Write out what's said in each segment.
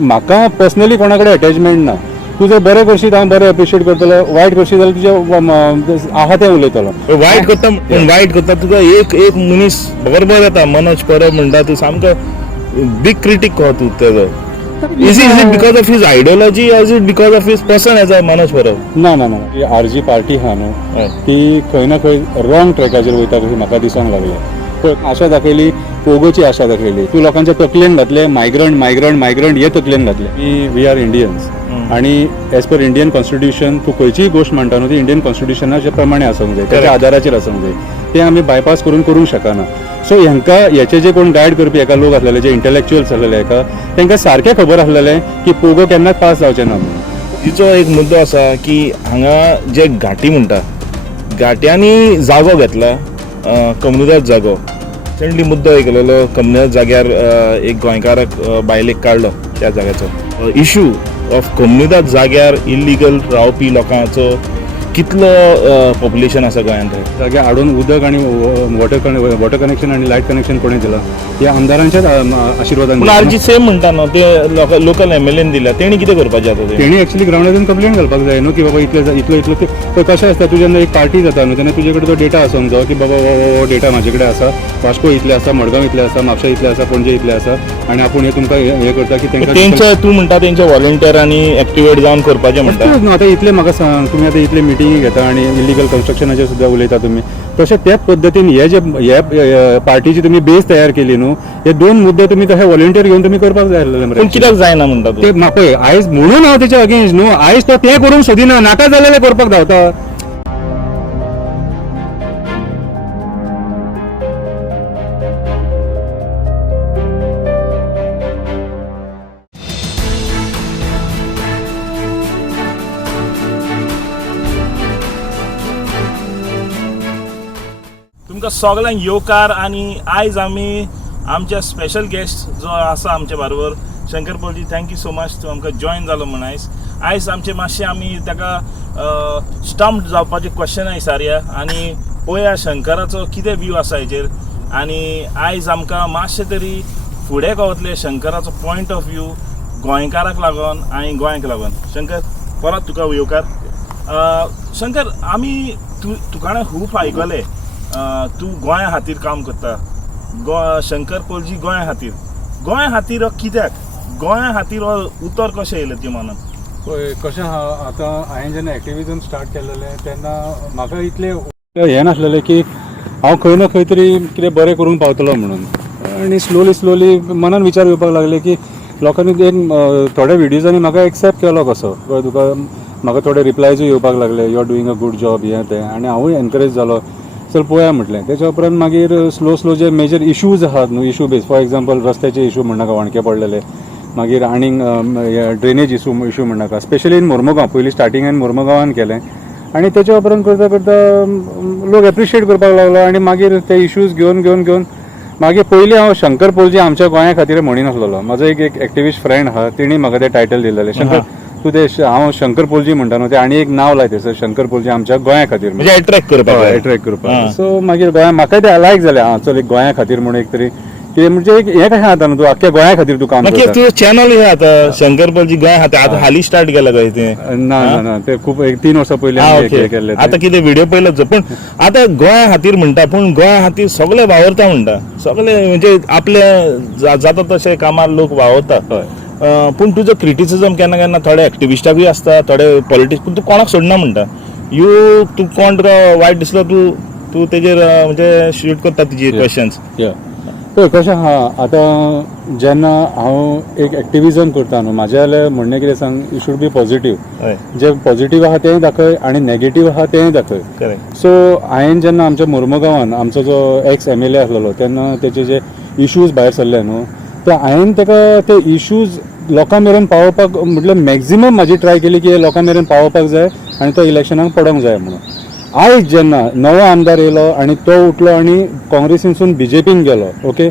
म्हाका पर्सनली कोणा कडेन अटॅचमेंट ना. तू जर बरें करशीत हांव बरें एप्रिशिएट करतलो, वायट करशीत जाल्यार तुजें आहा तें उलयतलो. वायट करता तुका एक मनीस बरोबर येता, मनोज परब म्हणटा, तूं सामको बिग क्रिटिक कहो तूं तेजो. Is it because of his ideology or is it because of his person as a Manoj Parab? ना ना ना ही आरजी पार्टी आहा न्हू ती खंय ना खंय रॉंग ट्रॅकाचेर वयता कशी म्हाका दिसोंक लागलें. पळय आशा दाखयली, पोगोची आशा दाखयली, तूं लोकांच्या तकलेन घातले मायग्रंट हे तकलेन घातले. वी आर इंडियन्स आणि एज पर इंडियन कॉन्स्टिट्यूशन तूं खंयचीय गोश्ट म्हणटा न्हू ती इंडियन कॉन्स्टिट्यूशनाच्या प्रमाणे आसूंक जाय, त्याच्या आदाराचेर आसूंक जाय. ते आमी बायपास करूंक शकना. सो हांकां हेचे जे कोण गायड करपी एका लोक आसलेले, जे इंटलेक्च्युअल्स आसलेले एका, तांकां सारकें खबर आसलेलें की पोगो केन्नाच पास जावचें ना म्हणून. तिचो एक मुद्दो आसा की हांगा जे घाटी म्हणटा, घाट्यांनी जागो घेतला, कम्युनिदाद जागो. रिसेंटली मुद्दो एक केलेलो, कम्युनिदाद जाग्यार एक गोंयकाराक बायलेक काडलो त्या जाग्याचो. इश्यू ऑफ कम्युनिदाद जाग्यार इल्लिगल रावपी लोकांचो कितलो पॉप्युलेशन आसा गोंयांत? जाग्यार हाडून उदक आनी वॉटर कनेक्शन आनी लायट कनेक्शन कोणें दिलां? हे आमदारांच्याच आशिर्वादान. पूण आरजी सेम म्हणटा न्हू, ते लोकल एमएलएन दिल्या, तेणी कितें करपाचें आतां? तेणी एक्चुअली ग्राउंडार कंप्लेंट घालपाक जाय न्हू की बाबा इतलो पळय कशें आसता, तूं जेन्ना एक पार्टी जाता न्हू तेन्ना तुजे कडेन तो डेटा आसूंक जाय की बाबा हो डेटा म्हाजे कडेन आसा, वास्को इतले आसा, मडगांव इतले आसा, म्हापशा इतले आसा, पणजे इतले आसा, आनी आपूण हे तुमकां हे करता की तेंच्या तूं म्हणटा तेंच्या व्हॉलंटियरांनी एक्टिवेट जावन करपाचें म्हणटा. आतां इतले म्हाका सांग, तुमी आतां इतले मिटिंगी घेता आनी इलिगल कन्स्ट्रक्शनाचेर सुद्दां उलयता तुमी. तशें त्याच पद्दतीन हे पार्टीची तुमी बेस तयार केली न्हू, हे दोन मुद्दे तुमी तशें व्हॉलंटियर घेवन तुमी करपाक जाय आसलेले मरे. पूण कित्याक जायना म्हणटा तूं? ते म्हाका आयज म्हणून हांव तेच्या अगेन्स्ट न्हू, आयज तो तें करूंक सोदिना, नाका जाल्यार करपाक धांवता. तुमकां सगळ्यांक येवकार. आनी आयज आमी आमचे स्पेशल गेस्ट जो आसा आमचे बरोबर, शंकर पॉलजी, थँक्यू सो मच तूं आमकां जॉयन जालो म्हण. आयज आमचे मातशें आमी ताका स्टम्प जावपाचे क्वेश्चनां विचारया आनी पळोवया शंकराचो कितें व्यू आसा हेचेर. आनी आयज आमकां मातशें तरी फुडें कळटलें शंकराचो पॉयंट ऑफ व्यू गोंयकाराक लागून आनी गोंयाक लागून. शंकर, परत तुका येवकार. शंकर, आमी तुका खूब आयकलें तूं गोंया खातीर काम करता. शंकर पॉलजी गोंया खातीर कित्याक गोंया खातीर उतर कशें येयलें ती मनान? पळय कशें आहा, आतां हांवें जेन्ना एक्टिविजम स्टार्ट केल्लेलें तेन्ना म्हाका इतलें हें नासलेलें की हांव खंय ना खंय तरी कितें बरें करूंक पावतलो म्हणून. आनी स्लोली मनान विचार येवपाक लागले की लोकांनी थोड्या विडियोजांनी म्हाका एक्सेप्ट केलो कसो. तुका म्हाका थोडे रिप्लायजूय येवपाक लागले, you are doing a good job, हें तें, आनी हांवूय एनकरेज जालो. चल पळोवया म्हटलें. तेच्या उपरांत मागीर स्लो जे मेजर इश्यूज आहात न्हू, इश्यू बेस, फॉर एग्जाम्पल रस्त्याचे इश्यू म्हणनाका वाणके पडलेले, मागीर आनीक ड्रेनेज इश्यू म्हणनाका, स्पेशली इन मोर्मुगांव. पयलीं स्टार्टिंगान मोर्मुगांवान केलें आनी तेच्या उपरांत करता लोक एप्रिशिएट करपाक लागलो. आनी मागीर ते इश्यूज घेवन मागीर पयलीं हांव शंकर पॉलजी आमच्या गोंया खातीर म्हणिनासलो. म्हाजो एक एक्टिविस्ट फ्रेंड आहा, तेणी म्हाका तें टायटल दिलेलें, शंकर तूं ते हांव शंकर पॉलजी म्हणटा न्हू, ते आनी एक नांव लाय थंयसर, शंकर पॉलजी आमच्या गोंया खातीर, म्हणजे अट्रॅक्ट करपाक. सो मागीर गोंया म्हाकाय ते लायक जालें. हां चल एक गोंया खातीर म्हणून एक तरी ते म्हणजे एक हें कशें जाता न्हू, तूं आख्ख्या गोंया खातीर तूं काम करता. तुजो चॅनल हे आतां शंकर पॉलजी गोंया खातीर आतां हालीं स्टार्ट केला काय तें? ना ते खूब 3 वर्सां पयलीं केल्लें. आतां कितें व्हिडिओ पयलोच, पूण आतां गोंया खातीर म्हणटा, पूण गोंया खातीर सगळे वावरता म्हणटा, सगळे म्हणजे आपले जाता तशें कामार लोक वावरता. पूण तुजो क्रिटिसिजम केन्ना थोडे एक्टिविस्टाकूय आसता, थोडे पॉलिटिक्स, पूण तूं कोणाक सोडना म्हणटा. तूं कोण तुका वायट दिसलो तूं तेजेर म्हणजे शूट करता तुजी क्वेश्चन्स. पळय कशें आहा, आतां जेन्ना हांव एक एक्टिविजम करता न्हू, म्हाजें जाल्यार म्हणणें कितें सांग, यू शूड बी पॉझिटीव. जे पॉझिटीव आहा तेंय दाखय आनी नेगेटीव आहा तेंय दाखय. सो हांवें जेन्ना आमच्या मोर्मुगांवान आमचो जो एक्स MLA आसलेलो तेन्ना तेचे जे इश्यूज भायर सरले न्हू, ते हांवें ताका ते इश्यूज लोकां मेरेन पावोवपाक म्हटल्यार मॅक्झिमम म्हाजी ट्राय केली की लोकां मेरेन पावोवपाक जाय आनी तो इलेक्शनाक पडोंक जाय म्हणून. आयज जेन्ना नवो आमदार येयलो आनी तो उठलो आनी काँग्रेसीनसून BJPन गेलो, ओके,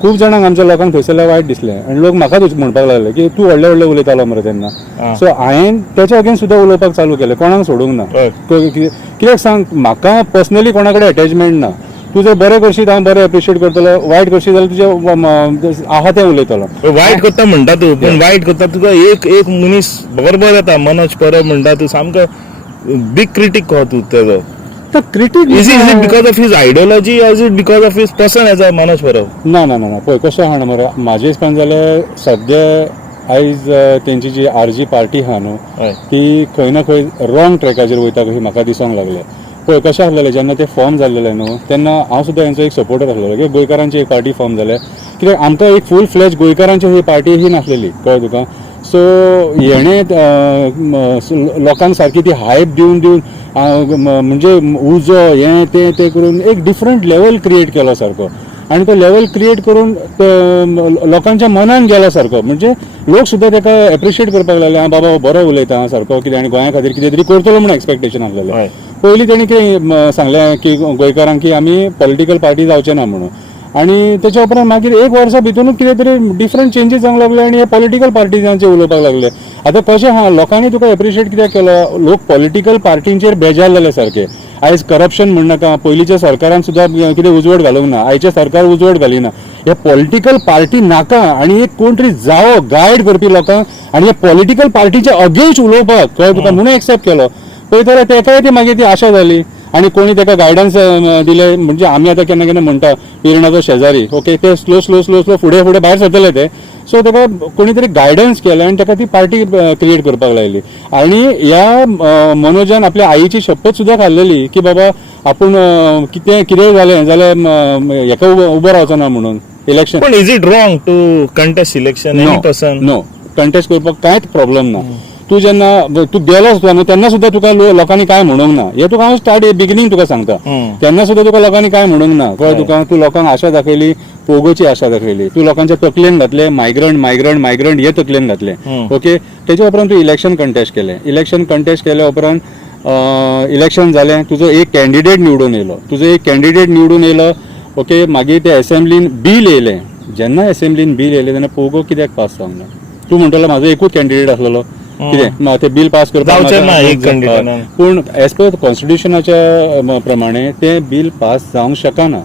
खूब जाणांक आमच्या लोकांक थंयसरल्या वायट दिसलें आनी लोक म्हाकाच म्हणपाक लागले की तूं व्हडले उलयतालो मरे तेन्ना. सो हांवें तेच्या अगेन्स्ट सुद्दां उलोवपाक चालू केलें, कोणाक सोडूंक ना. कित्याक सांग, म्हाका पर्सनली कोणा कडेन अटॅचमेंट ना. तू जर बरें करशीत हांव बरें एप्रिशिएट करतलो, वायट करशीत जाल्यार तुजें आहा तें उलयतलो. वायट करता म्हणटा तूं, पण वायट करता तुका एक मनीस बरोबर येता, मनोज परब म्हणटा तूं सामको बिग क्रिटीक कहो तूं तेजो. Critic is it because of his ideology or is it because of his person as a Manoj Parab? ना ना ना ना पळय कशें आहा मरे, म्हाजे हिसपान जाल्यार सद्या आयज तेंची जी RG पार्टी आहा न्हू हय. ती खंय ना खंय रॉंग ट्रॅकाचेर वयता कशी म्हाका दिसोंक लागलें. पळय कशें आसलेलें जेन्ना ते फॉर्म जाल्लेले न्हू तेन्ना हांव सुद्दां हेंचो एक सपोर्टर आसलेलो की गोंयकारांची एक पार्टी फॉर्म जाल्या, कित्याक आमकां एक फूल फ्लॅज गोंयकारांची ही पार्टी ही नासलेली, कळ्ळें तुका. सो हेणें लोकांक सारकी ती हायप दिवन म्हणजे उजो हें तें करून एक डिफरंट लेवल क्रिएट केलो सारको, आनी तो लेवल क्रिएट करून लोकांच्या मनान गेलो सारको. म्हणजे लोक सुद्दां ताका एप्रिशिएट करपाक लागले, हां बाबा बरो उलयता सारको कितें, आनी गोंया खातीर कितें तरी करतलो म्हणून एक्सपेक्टेशन आसलेलें. पयलीं तेणी कितें सांगलें की गोंयकारांक की आमी पॉलिटिकल पार्टी जावचे ना म्हणून, आनी तेच्या उपरांत मागीर एक वर्सा भितरूच कितें तरी डिफरंट चेंजीस जावंक लागले आनी हे पॉलिटिकल पार्टीजांचे उलोवपाक लागले. आतां कशें आहा, लोकांनी तुका एप्रिशिएट कित्याक केलो, लोक पॉलिटिकल पार्टींचेर बेजारलेले सारके. आयज करप्शन म्हणनाका, पयलींच्या सरकारान सुद्दां कितें उजवड घालूंक ना, आयचे सरकार उजवड घालिना. हे पॉलिटिकल पार्टी नाका आनी एक कोण तरी जावो गायड करपी लोकांक आनी हे पॉलिटिकल पार्टीच्या अगेन्स्ट उलोवपाक, कळ्ळें तुका, म्हणून एक्सेप्ट केलो. पळय जाल्यार तेकाय ती मागीर ती आशा जाली आनी कोणी ताका गायडन्स दिले. म्हणजे आमी आतां केन्ना केन्ना म्हणटा पिरणाचो शेजारी, ओके, ते स्लो स्लो स्लो स्लो फुडें फुडें भायर सरतले ते. सो ताका कोणी तरी गायडन्स केलें आनी ताका ती पार्टी क्रिएट करपाक लायली. आनी ह्या मनोजान आपल्या आईची शपथ सुद्दां खाल्लेली की बाबा आपूण कितें जालें जाल्यार हेका उबो रावचो ना म्हणून इलेक्शन. पण is it wrong to contest election any person? No, contest करपाक कांयच प्रॉब्लेम ना. तूं जेन्ना तूं गेलो सुद्दां न्हू तेन्ना सुद्दां तुका लोकांनी काय म्हणूंक ना. हे तुका हांव स्टार्ट बिगिनींग तुका सांगता, तेन्ना सुद्दां तुका लोकांनी काय म्हणूंक ना, कळ्ळें तुका. तूं लोकांक आशा दाखयली, पोगोची आशा दाखयली, तूं लोकांच्या तकलेन घातलें मायग्रंट हे तकलेन घातलें, ओके. तेच्या उपरांत तूं इलेक्शन कंटेस्ट केलें. इलेक्शन कंटेस्ट केल्या उपरांत इलेक्शन जालें, तुजो एक कॅन्डिडेट निवडून येयलो, ओके. मागीर ते असेंब्लीन बील येयलें. जेन्ना असेंब्लीन बील येयलें तेन्ना पोगो कित्याक पास जावंक ना? तूं म्हणटलो म्हाजो एकूच कॅन्डिडेट आसलेलो, कितें ते बील पास करपाक. पूण एज पर कॉन्स्टिट्युशनाच्या प्रमाणे ते बील पास जावंक शकना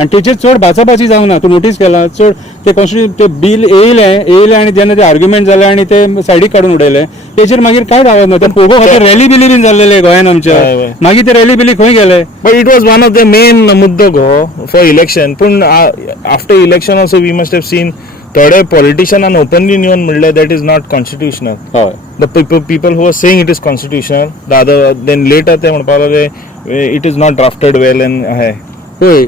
आनी तेचेर चड भाचाभाची जावंक ना. तूं नोटीस केला, चड ते ते बील येयलें आनी जेन्ना ते आर्ग्युमेंट जालें आनी ते सायडीक काडून उडयलें, तेचेर मागीर कांयच आवाज ना. ते पोगो खातीर रॅली बिली बीन जाल्लेले गोंयान आमच्या, मागीर ते रॅली बिली खंय गेले? But it was one of the main मुद्दो गो फॉर इलेक्शन. पूण after election also we must have seen थोडे पॉलिटिशियनान ओपनली येवन म्हणलें दॅट इज नॉट कॉन्स्टिट्युशनल. हय, the people who are saying it is constitutional, the other then later ते म्हणपाक लागले it is not drafted well and हे. पळय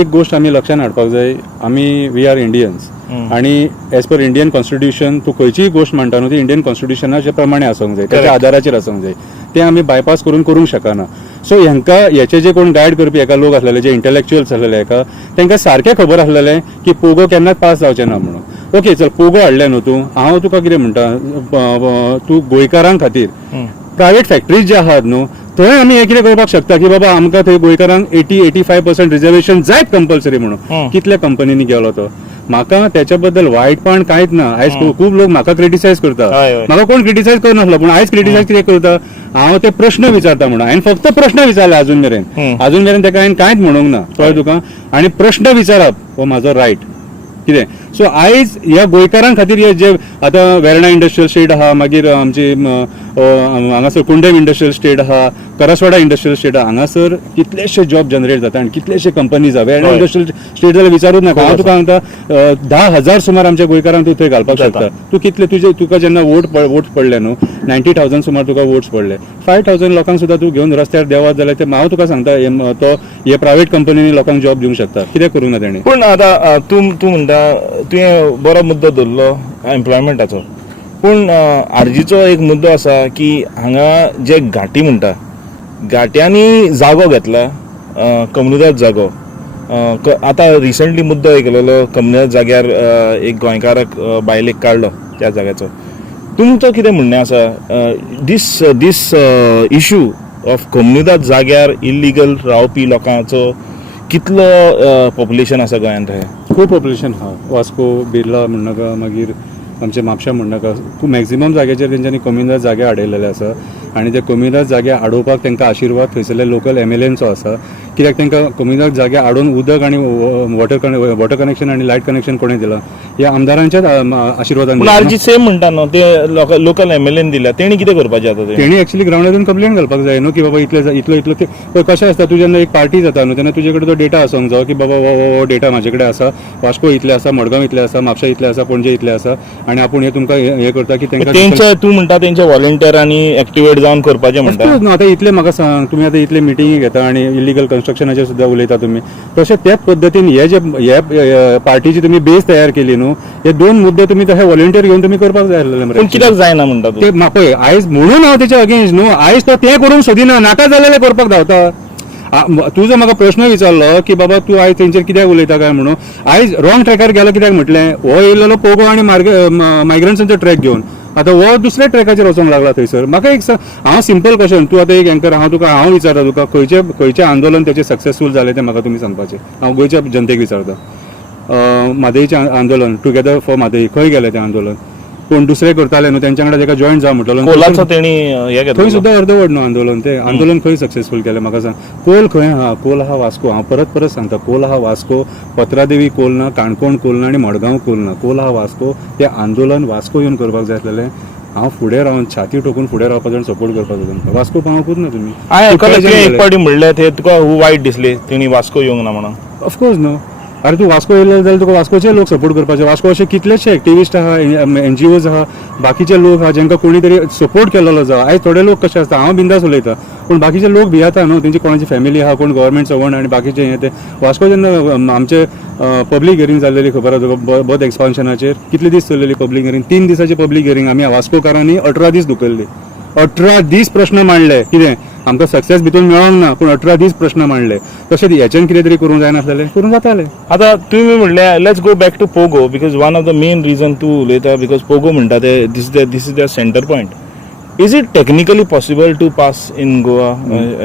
एक गोश्ट आमी लक्षांत हाडपाक जाय, आमी वी आर इंडियन्स आनी एज पर इंडियन कॉन्स्टिट्युशन तूं खंयचीय गोश्ट म्हणटा न्हू ती इंडियन कॉन्स्टिट्युशनाच्या प्रमाणे आसूंक जाय, त्याच्या आदाराचेर आसूंक जाय. ते आमी बायपास करूंक शकना. सो हेंकां हेचे जे कोण गायड करपी एका लोक आसलेले, जे इंटलेक्च्युअल्स आसलेले एका, तांकां सारकें खबर आसलेलें की पोगो केन्नाच पास जावचें ना म्हणून. ओके, चल पोगो हाडलें न्हू तूं, हांव तुका कितें म्हणटा, तूं गोंयकारां खातीर प्रायवेट फॅक्टरीज जे आहात न्हू थंय आमी हे कितें करपाक शकता की बाबा आमकां थंय गोंयकारांक 80-85% रिजर्वेशन जायत कंपल्सरी म्हणून. कितल्या कंपनीनी गेलो तो? म्हाका त्याच्या बद्दल वायटपण कांयच ना. आयज खूब लोक म्हाका क्रिटिसायज करता, म्हाका कोण क्रिटिसायज करनासलो, पूण आयज क्रिटिसायज कितें करता, हांव ते प्रश्न विचारता म्हणून. हांवें फक्त प्रश्न विचारले अजून मेरेन ताका हांवें कांयच म्हणूंक ना, कळ्ळें तुका. आनी प्रश्न विचारप हो म्हाजो रायट, कितें. सो आयज ह्या गोंयकारां खातीर जे आतां वेर्णा इंडस्ट्रियल स्टेट आहा, मागीर आमची हांगासर कुंडेम इंडस्ट्रियल स्टेट आहा, करसवाडा इंडस्ट्रियल स्टेट आहा, हांगासर कितलेशे जॉब जनरेट जाता आनी कितलेशे कंपनीज आहा. वेर्णा इंडस्ट्रियल स्टेट जाल्यार विचारूच नाका. हांव तुका सांगता 10,000 सुमार आमच्या गोंयकारांक तूं थंय घालपाक शकता. तूं कितले तुका जेन्ना वोट पडले न्हू 90,000 सुमार तुका वोट्स पडले, 5,000 लोकांक सुद्दां तूं घेवन रस्त्यार देवात जाल्यार ते हांव तुका सांगता तो हे प्रायवेट कंपनीनी लोकांक जॉब दिवंक शकता. कितें करूंक ना तेणी. पूण आतां तूं म्हणटा तुवें बरो मुद्दो धरलो एम्प्लॉयमेंटाचो. पूण आरजीचो एक मुद्दो आसा की हांगा जे घाटी म्हणटा, घाट्यांनी जागो घेतला, कम्युनिदाद जागो. आतां रिसंटली मुद्दो केलेलो कम्युनिदाद जाग्यार एक गोंयकाराक बायलेक काडलो त्या जाग्याचो. तुमचो कितें म्हणणें आसा दीस इशू ऑफ कम्युनिदाद जाग्यार इल्लिगल रावपी लोकांचो कितलो पॉप्युलेशन आसा गोंयांत? थंय खूब पॉप्युलेशन आहा. वास्को, बिर्ला म्हणनाका, मागीर आमचे म्हापशा म्हणनाका, खूब मॅक्झिमम जाग्याचेर तेंच्यांनी कम्युनिदाद जागे हाडयलेले आसा. आनी ते कमी जागे आडोवपाक तांकां आशिर्वाद थंयसरल्या लोकल MLAंचो आसा. कित्याक तांकां कमी जागे आडोवन उदक आनी वॉटर कनेक्शन आनी लायट कनेक्शन कोणें दिलां ह्या आमदारांच्याच आशिर्वादान पूण दिलां. आरजी सेम म्हणटा न्हू ते लोकल MLAन दिल्या तेणी कितें करपाचें आतां ते तेणी एक्चुअली ग्राउंडार कंप्लेंट घालपाक जाय न्हू की बाबा इतलो ते पळय कशें आसता तूं जेन्ना एक पार्टी जाता न्हू तेन्ना तुजे कडेन तो डेटा आसूंक जाय की बाबा हो डेटा म्हाजे कडेन आसा, वास्को इतले आसा, मडगांव इतले आसा, म्हापशा इतले आसा, पणजे इतले आसा आनी आपूण हे तुमकां हे करता की तेंचे तूं म्हणटा तेंचे व्हॉलंटियरांनी एक्टिवेट जावन करपाचें म्हणटा न्हू. आतां इतले म्हाका सांग, तुमी आतां इतले मिटिंगी घेता आनी इलिगल कन्स्ट्रक्शनाचेर सुद्दां उलयता तुमी, तशें त्याच पद्दतीन हे पार्टीची तुमी बेस तयार केली न्हू, हे 2 मुद्दे तुमी तशे व्हॉलंटियर घेवन तुमी करपाक जाय आसलेले पूण कित्याक जायना म्हणटा तूं ते पळय आयज म्हणून हांव तेच्या अगेन्स्ट न्हू, आयज तो तें करूंक सोदिना, नाका जाल्यार करपाक धांवता. तूं जो म्हाका प्रश्न विचारलो की बाबा तूं आयज तेंचेर कित्याक उलयता काय म्हणून, आयज रॉंग ट्रॅकार गेलो कित्याक म्हटलें, हो येयल्लो पोगो आनी मायग्रंट्सांचो ट्रॅक घेवन आतां हो दुसऱ्या ट्रॅकाचेर वचोंक लागला थंयसर. म्हाका एक हांव सिंपल क्वेश्चन, तूं आतां एक एंकर, हांव विचारता तुका खंयचें आंदोलन तेचें सक्सेसफूल जालें तें म्हाका तुमी सांगपाचें. हांव गोंयच्या जनतेक विचारता. म्हादईचें आंदोलन टुगेदर फॉर म्हादई खंय गेलें तें आंदोलन, कोण दुसरे करताले न्हू तेंच्या वांगडा ताका जॉयन जा म्हटलो, कोलाचो तेणी हे घेतलो थंय सुद्दां अर्दवट न्हू आंदोलन. तें आंदोलन खंय सक्सेसफूल केलें म्हाका सांग. कोल खंय आहा, कोल आहा वास्को, हांव परत सांगता, कोल आहा वास्को, पत्रादेवी कोल ना, काणकोण कोल ना आनी मडगांव कोल ना, कोल आहा वास्को. तें आंदोलन वास्को येवन करपाक जाय आसलेलें. हांव फुडें रावन छाती ठोकून फुडें रावपाक जाण सपोर्ट करपाक जाय. वास्को पावोंकूच ना तुमी. एक पावटी म्हणलें ते तुका वायट दिसलें तेणी वास्को येवंक ना म्हणून. ऑफकोर्स न्हू. अरे तूं वास्को येयलो जाल्यार तुका वास्कोचे लोक सपोर्ट करपाचे. वास्को अशे कितलेशे एक्टिविस्ट आहा, NGOs आहा, बाकीचे लोक आहा जेंकां कोणी तरी सपोर्ट केलेलो जा. आयज थोडे लोक कशे आसता, हांव बिंदास उलयता, पूण बाकीचे लोक भियेता न्हू, तेंची कोणाची फॅमिली आहा, कोण गव्हर्मेंट सर्वंट आनी बाकीचे हे ते. वास्को जेन्ना आमचे पब्लीक हियरींग जाल्लेली खबर आहा तुका, बोत एक्सपान्शनाचेर कितले दीस चललेली पब्लीक हियरींग, 3 दिसाची पब्लीक हियरींग आमी वास्कोकारांनी 18 दीस दुखयल्ली. 18 दीस प्रश्न मांडले. कितें आमकां सक्सेस भितून मेळोंक ना, पूण 18 दीस प्रश्न मांडले. तशेंच हेच्यान कितें तरी करूंक जायनासलें, करूंक जातालें. आतां तुमी म्हणलें let's go back to POGO, because one of the main reason तूं उलयता, बिकॉज पोगो म्हणटा ते this is the centre point. Is it technically possible to pass in Goa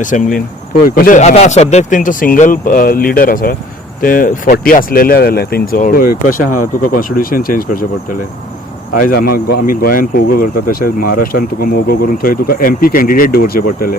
असेंब्लीन? म्हणजे आतां सद्याक तेंचो सिंगल लिडर आसा, ते 40 आसलेले जाल्यार तेंचो. पळय कशें आहा, तुका कॉन्स्टिट्यूशन चेंज करचें पडटलें. आयज आमी गोंयान पोगो करता तशेंच महाराष्ट्रान तुका मोगो करून थंय तुका MP कॅन्डिडेट दवरचे पडटले.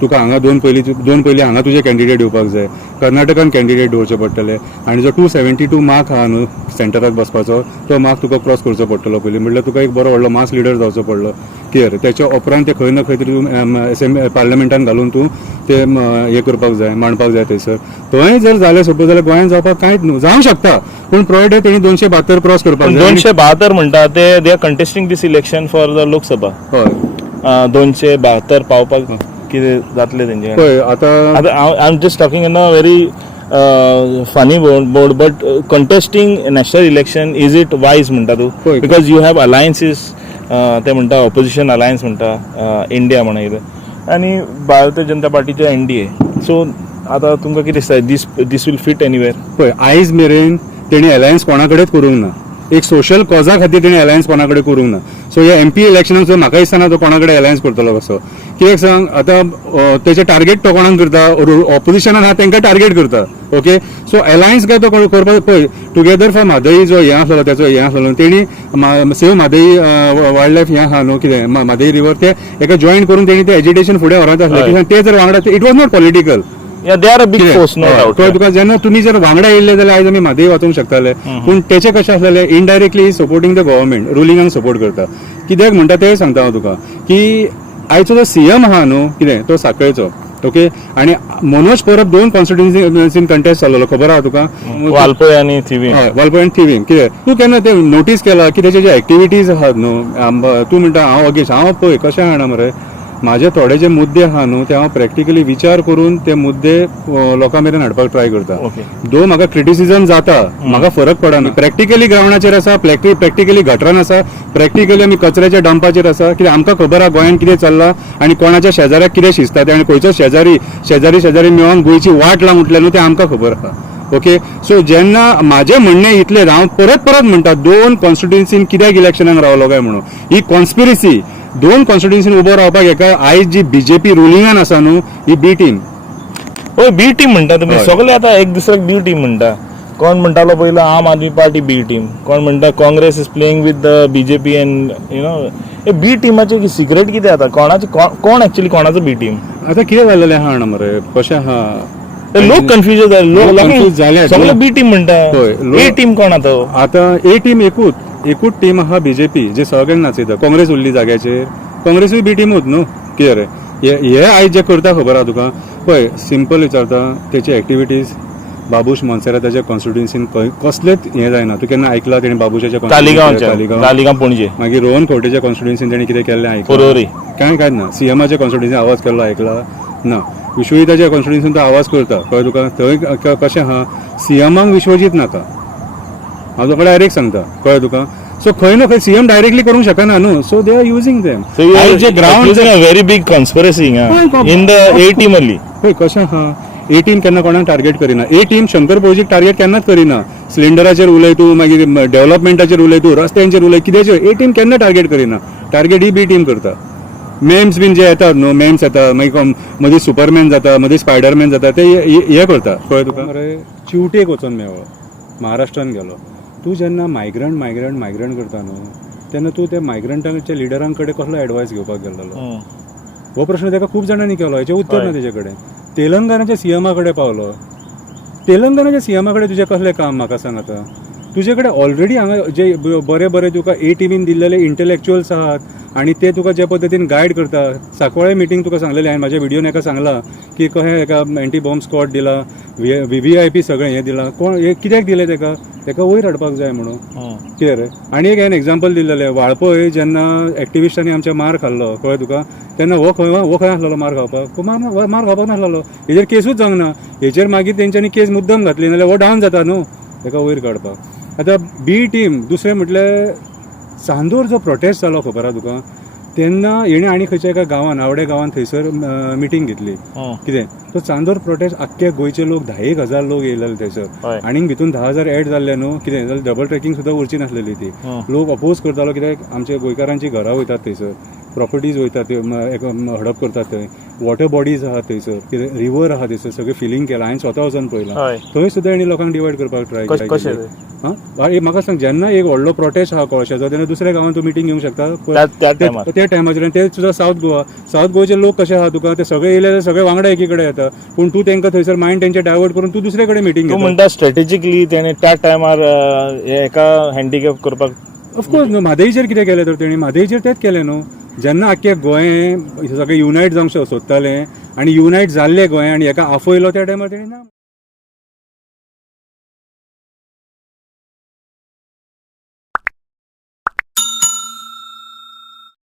तुका हांगा दोन पयलीं हांगा तुजे कॅन्डिडेट येवपाक जाय, कर्नाटकान कॅन्डिडेट दवरचे पडटले आनी जो 272 मार्क आहा न्हू सेंटराक बसपाचो, तो मार्क तुका क्रॉस करचो पडटलो पयलीं. म्हणल्यार तुका एक बरो व्हडलो मास लिडर जावचो पडलो क्लियर. त्याच्या उपरांत ते खंय ना खंय तरी पार्लमेंटान घालून तूं ते हे करपाक जाय, मांडपाक जाय थंयसर. थंय जर जालें सपोज जाल्यार गोंयान जावपाक कांयच न्हू, जावंक शकता, पूण प्रोवायडेड तेणी 272 क्रॉस करपाक जाय. 272 म्हणटा ते they are contesting this election for the Lok Sabha. हय 272 पावपाक कितें जातलें तेंचे. पळय आतां I am just talking in a very funny board, but contesting national election is it wise म्हणटा तूं? बिकॉज यू हॅव अलायन्सीस, ते म्हणटा ऑपोजिशन अलायन्स म्हणटा इंडिया म्हणा कितें, आनी भारतीय जनता पार्टीचे NDA. सो आतां तुमकां कितें दिसता दीस वील फिट एनीवेर? पळय आयज मेरेन तेणी अलायन्स कोणा कडेच करूंक ना. एक सोशल कॉजा खातीर तेणी अलायन्स कोणा कडेन करूंक ना. सो ह्या MP इलेक्शनाक सुद्दां म्हाका दिसना तो कोणा कडेन अलायन्स करतलो कसो. कित्याक सांग, आतां तेचे टार्गेट तो कोणाक करता, ऑपोजिशनान आहा तांकां टार्गेट करता. ओके, सो अलायन्स काय तो करपाक, पळय टुगेदर फॉर म्हादई जो हें आसलो त्याचो हें आसलो तेणी सेव म्हादई वायल्ड लायफ हें आहा न्हू कितें म्हादई रिवर, ते एका जॉयन करून तेणी ते एजिटेशन फुडें व्हरत आसलें. ते जर वांगडा, it was not political. They are a big force, no doubt. तुका जेन्ना तुमी जर वांगडा येयल्ले जाल्यार आयज आमी म्हादई वाचूंक शकताले, पूण तेचे कशें आसलेलें इनडायरेक्टली सपोर्टिंग द गव्हर्मेंट, रुलिंगाक सपोर्ट करता. कित्याक म्हणटा तें सांगता हांव तुका की आयचो जो CM आहा न्हू कितें तो सांखळेचो. ओके, आनी मनोज परब 2 कॉन्स्टिट्युएन्सीन कंटेस्ट जाल्लो खबर आहा तुका, वालपय आनी थिवीम. हय वालपय आनी थिवीम. कितें तूं केन्ना ते नोटीस केला की तेचे जे एक्टिविटीज आहात न्हू, तूं म्हणटा हांव अगेन्स्ट, हांव पळय कशें आहा मरे, माझे थोडे जे मुद्दे आहा न्हू ते हांव प्रॅक्टिकली विचार करून ते मुद्दे लोकां मेरेन हाडपाक ट्राय करता. दो म्हाका क्रिटिसिजम जाता, म्हाका फरक पडना. प्रॅक्टिकली ग्रावंडाचेर आसा, प्रॅक्टिकली गटरान आसा, प्रॅक्टिकली आमी कचऱ्याच्या डंपाचेर आसा. कित्याक आमकां खबर आहा गोंयान कितें चल्लां आनी कोणाच्या शेजाऱ्याक कितें शिजता तें, आनी खंयचो शेजारी मेळोन गोंयची वाट लावन उठले न्हू तें आमकां खबर आहा. ओके, सो जेन्ना म्हाजें म्हणणें इतलें हांव परत म्हणटा 2 कॉन्स्टिट्युएन्सीन कित्याक इलेक्शनाक रावलो काय म्हणून, ही कॉन्स्पिरसी 2 कॉन्स्टिट्युएन्सीन उबो रावपाक हेका आयज जी BJP रुलिंगान आसा न्हू ही B टीम. हय B टीम म्हणटा तुमी सगळे, आतां एक दुसऱ्याक B टीम म्हणटा. कोण म्हणटालो पयलो आम आदमी पार्टी बी टीम, कोण म्हणटा Congress is playing with the BJP end you know हे बी टीमाचे सिक्रेट कितें आता कोण एक्चुअली कोणाचो बी टीम आतां कितें जाल्लेलें आहा जाणा मरे कशें आहा लोक कन्फ्युज लोक confuse जाले. सगळे बी टीम म्हणटा होय, ए टीम कोण आता आतां ए टीम एकूच टीम आहा बीजेपी जे सगळ्यांक नाचयता. काँग्रेस उरली जाग्याचेर, काँग्रेसूय बी टीमूच न्हू कितें रे हे आयज जे करता खबर आहा तुका पळय सिंपल विचारता तेचे एक्टिविटीज बाबूश मोन्सेराताच्या कॉन्स्टिट्युएन्सीन कसलेच हें जायना. तूं केन्ना आयकला तेणी बाबूशाच्या तालिगांव पणजे मागीर रोहन खंवटेच्या कॉन्स्टिट्युएन्सीन तेणी कितें केल्लें आयकलां परवरी कांय ना. सीएमाच्या कॉन्स्टिट्युएन्सीन आवाज केल्लो आयकला ना. विश्वजिताच्या कॉन्स्टिट्युएन्सीन तो आवाज करता कळ्ळें तुका. थंय कशें आहा सीएमाक विश्वजीत नाका हांव तुका डायरेक्ट सांगता कळ्ळें तुका. सो खंय ना खंय सीएम डायरेक्टली करूंक शकना न्हू. So they are using them जे ground very big conspiracy in the A team only. पळय कशें आहा ए टीम केन्ना कोणाक टार्गेट करिना. ए टीम शंकर पळजीक टार्गेट केन्नाच करिना. सिलिंडराचेर उलय तूं मागीर डेव्हलपमेंटाचेर उलय तूं रस्त्यांचेर उलय कितेंचेर ए टीम केन्ना टार्गेट करिना. टार्गेट ही बी टीम करता. मेम्स बीन जे येतात न्हू मेम्स येता मागीर मदीं सुपरमॅन जाता मदीं स्पायडरमॅन जाता ते हे करता कळ्ळें तुका. मरे चिवटेक वचोन मेळ्ळो महाराष्ट्रान गेलो. तूं जेन्ना मायग्रंट करता न्हू तेन्ना तूं त्या मायग्रंटाच्या लिडरां कडेन कसलो एडवायस घेवपाक गेल्लो हो प्रश्न ताका खूब जाणांनी केलो. हेचें उत्तर ना तेजे कडेन. तेलंगणाच्या सीएमा कडेन पावलो. तेलंगणाच्या सीएमा कडेन तुजें कसलें काम म्हाका सांग आतां. तुजे कडेन ऑलरेडी हांगा जे बरे तुका ए टीमीन दिल्लेले इंटलेक्च्युअल्स आहात आनी ते तुका जे पद्दतीन गायड करता. सांकवाळे मिटींग तुका सांगलेलें हांवें म्हाज्या व्हिडिओन एका सांगलां की कशें एका एंटी बॉम्ब स्क्वॉड दिला VVIP सगळें हें दिलां. कोण हे कित्याक दिलें तेका वयर हाडपाक जाय म्हणून कितें रे. आनी एक हांवें एक्झाम्पल दिल्लेलें वाळपय जेन्ना एक्टिविस्टांनी आमच्या मार खाल्लो कळ्ळें तुका तेन्ना हो खंय आसलेलो मार खावपाक. मार खावपाक नासलेलो. हेजेर केसूच जावंक ना. हेजेर मागीर तेंच्यांनी केस मुद्दम घातली नाल्यार हो डावन जाता न्हू तेका वयर काडपाक. आतां बी टीम दुसरें म्हटल्यार चांदोर जो प्रोटेस्ट जालो खबर आहा तुका तेन्ना हेणे आनी खंयच्या एका गांवान आवडे गांवान थंयसर मिटींग घेतली. कितें तो चांदोर प्रोटेस्ट आख्खे गोंयचे लोक 10,000 लोक येयलेले थंयसर आनीक भितून 10,000 एड जाल्ले न्हू. कितें जाल्यार डबल ट्रॅकिंग सुद्दां उरची नासलेली ती. लोक अपोज करतालो कित्याक आमच्या गोंयकारांची घरां वयतात थंयसर प्रॉपर्टीज वयतात हडप करतात थंय. वॉटर बॉडीज आहात थंयसर कितें रिवर आहा थंयसर सगळें फिलींग केलां. हांवें स्वता वचून पळयलां. थंय सुद्दां हेणी लोकांक डिवायड करपाक ट्राय केलें. म्हाका सांग जेन्ना एक व्हडलो प्रोटेस्ट आहा कोळशाचो तेन्ना दुसऱ्या गांवांत तूं मिटींग घेवंक शकता त्या टायमाचेर. ते सुद्दां सावथ गोवाचे लोक कशे आहा तुका ते सगळे येयले सगळे वांगडा एकी कडेन येता पूण तूं तांकां थंयसर मायंड तेंचे डायवर्ट करून तूं दुसरे कडेन मिटींग घेता. म्हणटा स्ट्रॅटेजिकली तेणे त्या टायमार एका हँडिकॅप करपाक ऑफकोर्स न्हू. म्हादईचेर कितें केलें तर तेणी म्हादईचेर तेंच केलें न्हू. जेन्ना आख्खें गोंय सगळें युनायट जावंक सोदतालें आनी युनायट जाल्लें गोंय आनी हेका आफयलो त्या टायमार तेणी ना